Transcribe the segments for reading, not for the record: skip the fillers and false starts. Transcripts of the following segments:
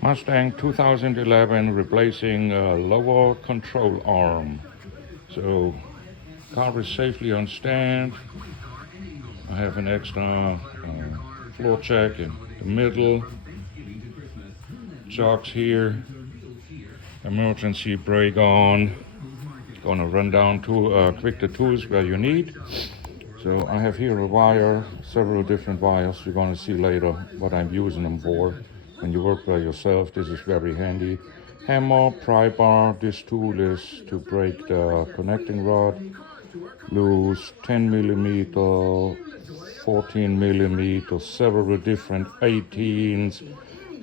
Mustang 2011 replacing a lower control arm. So car is safely on stand. I have an extra floor check in the middle, jocks here, emergency brake on. Gonna run down to quick the tools where you need. So I have here a wire, several different wires. You're gonna see later what I'm using them for. When you work by yourself, this is very handy. Hammer, pry bar. This tool is to break the connecting rod loose. 10 millimeter, 14 millimeter, several different 18s,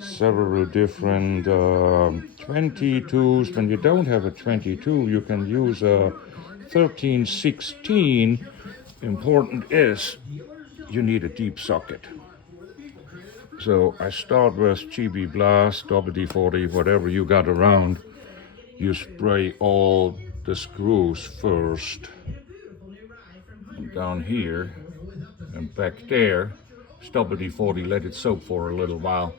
several different 22s. When you don't have a 22, you can use a 13, 16. Important is you need a deep socket. So I start with GB Blast, WD-40, whatever you got around. You spray all the screws first. And down here and back there, WD-40, let it soak for a little while.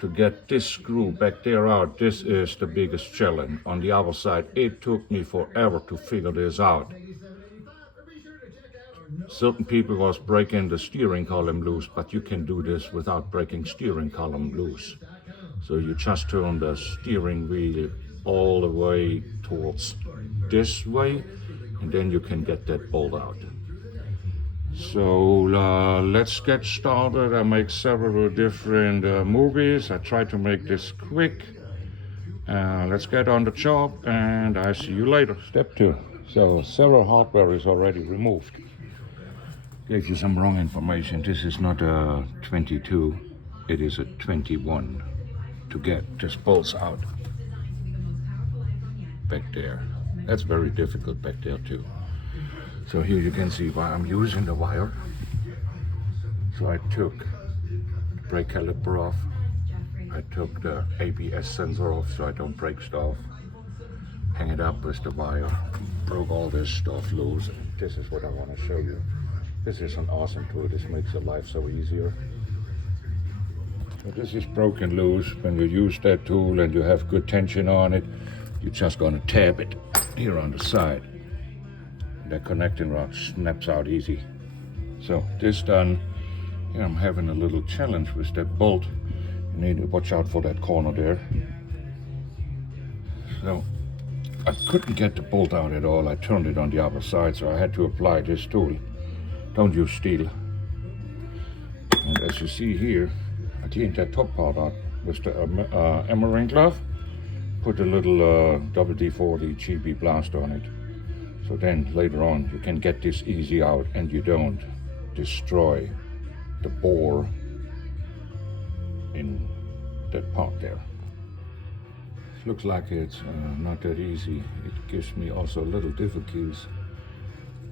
To get this screw back there out, this is the biggest challenge. On the other side, it took me forever to figure this out. Certain people was breaking the steering column loose, but you can do this without breaking steering column loose. So you just turn the steering wheel all the way towards this way, and then you can get that bolt out. So let's get started. I make several different movies. I try to make this quick. Let's get on the job, and I see you later. Step 2. So several hardware is already removed. Gave you some wrong information. This is not a 22, it is a 21 to get this bolts out back there. That's very difficult back there too. So here you can see why I'm using the wire. So I took the brake caliper off. I took the ABS sensor off so I don't break stuff. Hang it up with the wire. Broke all this stuff loose. And this is what I want to show you. This is an awesome tool. This makes your life so easier. So this is broken loose. When you use that tool and you have good tension on it, you're just going to tap it here on the side. The connecting rod snaps out easy. So this done. Here I'm having a little challenge with that bolt. You need to watch out for that corner there. So I couldn't get the bolt out at all. I turned it on the other side, so I had to apply this tool. Don't use steel. And as you see here, I cleaned that top part out with the emerald glove. Put a little WD-40 GB Blast on it. So then later on you can get this easy out and you don't destroy the bore in that part there. Looks like it's not that easy. It gives me also a little difficulties.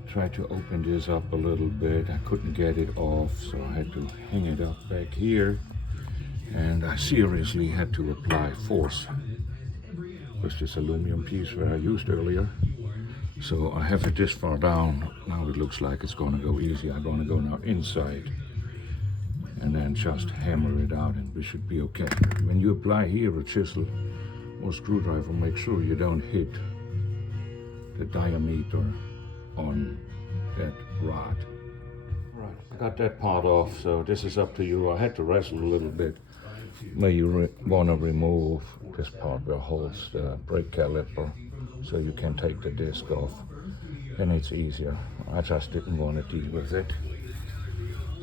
Try to open this up a little bit. I couldn't get it off, so I had to hang it up back here. And I seriously had to apply force with this aluminum piece that I used earlier. So I have it this far down. Now it looks like it's gonna go easy. I'm gonna go now inside and then just hammer it out and we should be okay. When you apply here a chisel or screwdriver, make sure you don't hit the diameter on that rod. Right, I got that part off, so this is up to you. I had to wrestle a little bit. May you want to remove this part that holds the brake caliper so you can take the disc off. Then it's easier. I just didn't want to deal with it.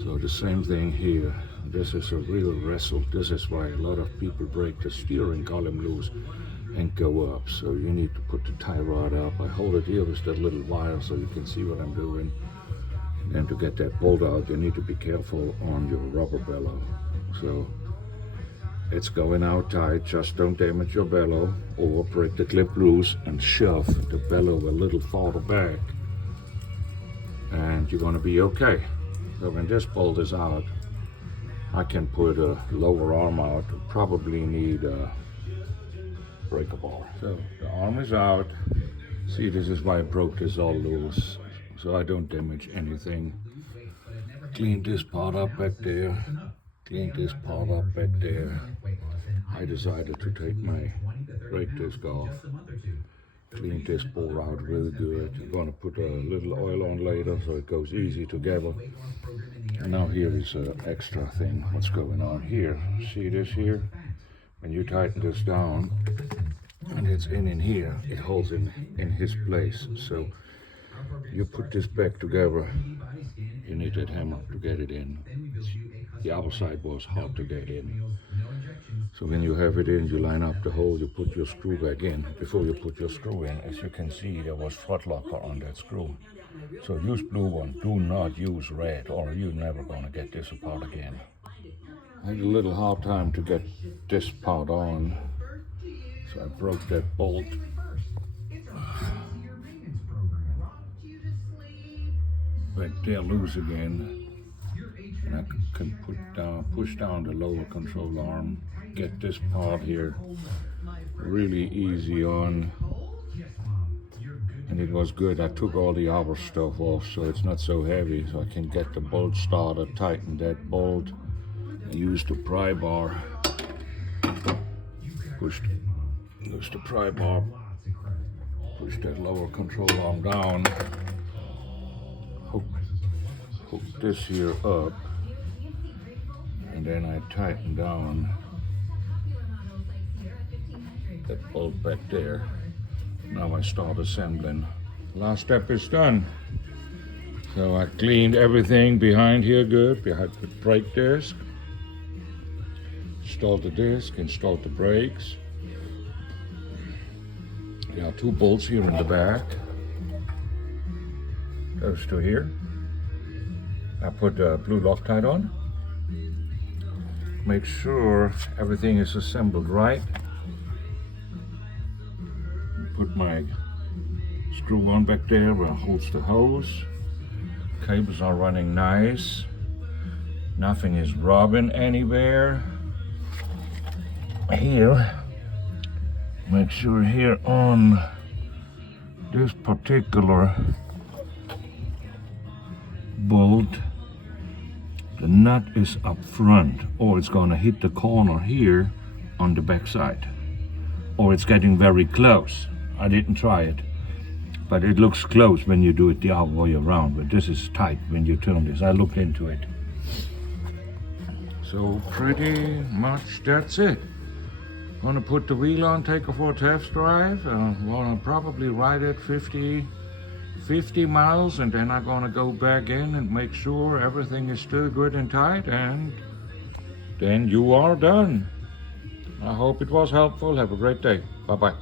So the same thing here. This is a real wrestle. This is why a lot of people break the steering column loose and go up. So you need to put the tie rod up. I hold it here with that little wire so you can see what I'm doing. And to get that bolt out, you need to be careful on your rubber bellow. So it's going out tight. Just don't damage your bellow or break the clip loose and shove the bellow a little farther back. And you're going to be okay. So when this bolt is out, I can put a lower arm out. Probably need a breaker bar. So the arm is out. See, this is why I broke this all loose, so I don't damage anything. Clean this part up back there. Clean this part up back there. I decided to take my brake disc off, clean this bore out really good. I'm gonna put a little oil on later so it goes easy together. And now here is an extra thing. What's going on here? See this here? When you tighten this down and it's in here, it holds in his place. So you put this back together, you need that hammer to get it in. The other side was hard to get in. So when you have it in, you line up the hole, you put your screw back in. Before you put your screw in, as you can see, there was thread locker on that screw. So use blue one, do not use red, or you're never gonna get this apart again. I had a little hard time to get this part on, so I broke that bolt. Back there loose again, and I can push down the lower control arm, get this part here really easy on, and it was good. I took all the other stuff off so it's not so heavy, so I can get the bolt started, tighten that bolt, and use the pry bar, push the pry bar, push that lower control arm down, hook this here up, and then I tighten down that bolt back there. Now I start assembling. Last step is done. So I cleaned everything behind here good, behind the brake disc. Installed the disc, installed the brakes. There are 2 bolts here in the back. Those 2 here. I put the blue Loctite on. Make sure everything is assembled right. Put my screw on back there where it holds the hose. Cables are running nice. Nothing is rubbing anywhere. Here, make sure here on this particular bolt, the nut is up front, or it's gonna hit the corner here on the back side, or it's getting very close. I didn't try it, but it looks close when you do it the other way around, but this is tight when you turn this. I looked into it. So pretty much that's it. Gonna put the wheel on, take it for a test drive. Wanna probably ride it 50 miles, and then I'm gonna go back in and make sure everything is still good and tight, and then you are done. I hope it was helpful. Have a great day. Bye-bye.